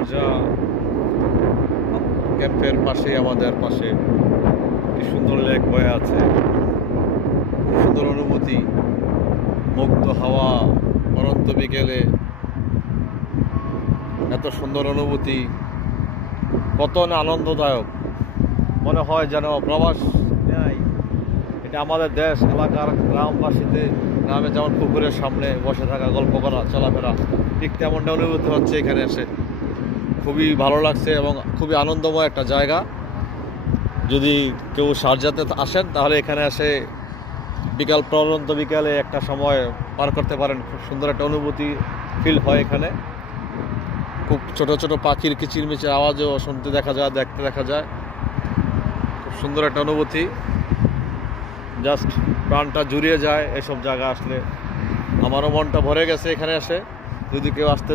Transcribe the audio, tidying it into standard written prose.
Sharjah ক্যাম্পের পাশে, আমাদের পাশে কি সুন্দর লেক বয়ে আছে, সুন্দর অনুভূতি, মুক্ত হাওয়া, অনন্ত বিকেলে এত সুন্দর অনুভূতি, কত না আনন্দদায়ক। মনে হয় যেন প্রবাস নেই, এটা আমাদের দেশ। এলাকার গ্রামবাসীতে, গ্রামে যেমন পুকুরের সামনে বসে থাকা, গল্প করা, চলাফেরা, ঠিক তেমনটা অনুভূতি হচ্ছে এখানে এসে। খুবই ভালো লাগছে এবং খুবই আনন্দময় একটা জায়গা। যদি কেউ শারজাতে আসেন তাহলে এখানে এসে বিকাল পর্যন্ত, বিকালে একটা সময় পার করতে পারেন। খুব সুন্দর একটা অনুভূতি ফিল হয় এখানে। খুব ছোট ছোট পাখির কিচিরমিচির আওয়াজও শুনতে দেখা যায়, দেখতে দেখা যায়। খুব সুন্দর একটা অনুভূতি, জাস্ট প্রাণটা জুড়িয়ে যায় এসব জায়গা আসলে। আমারও মনটা ভরে গেছে এখানে এসে। যদি কেউ আসতে